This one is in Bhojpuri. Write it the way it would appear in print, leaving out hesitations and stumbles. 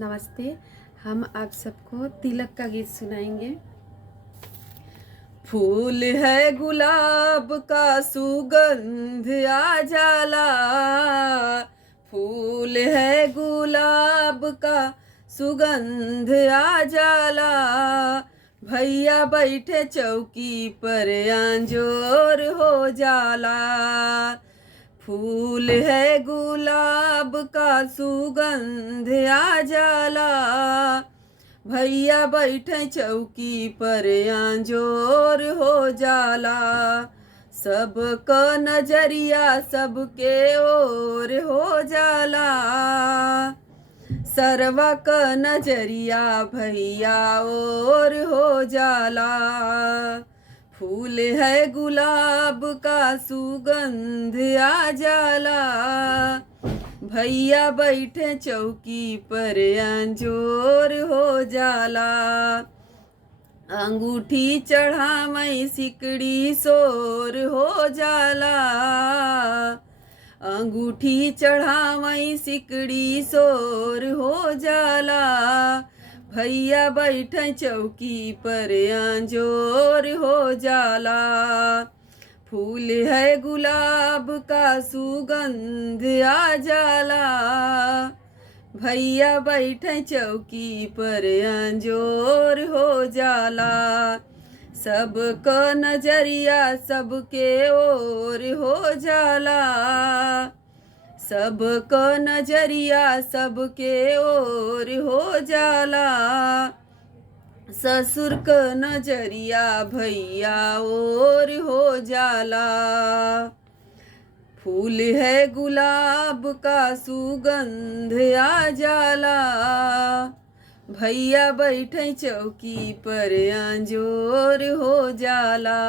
नमस्ते। हम आप सबको तिलक का गीत सुनाएंगे। फूल है गुलाब का सुगंध आ जाला, फूल है गुलाब का सुगंध आ जाला, भैया बैठे चौकी पर आंजोर हो जाला। फूल है गुलाब का सुगंध आ जाला, भैया बैठे चौकी पर आंजोर हो जाला। सबका नजरिया सबके ओर हो जाला, सरवा का नजरिया भैया और हो जाला। फूल है गुलाब का सुगंध आ जाला, भैया बैठे चौकी पर अंजोर हो जाला। अंगूठी चढ़ावई सिकड़ी सोर हो जाला, अंगूठी चढ़ावई सिकड़ी सोर हो जाला, भैया बैठे चौकी पर आंजोर हो जाला। फूल है गुलाब का सुगंध आ जाला, भैया बैठे चौकी पर आंजोर हो जाला। सबका नजरिया सबके ओर हो जाला, सबका नजरिया सबके ओर हो जाला। ससुर का नजरिया भैया और हो जाला। फूल है गुलाब का सुगंध आ जाला, भैया बैठे चौकी पर आंजोर हो जाला।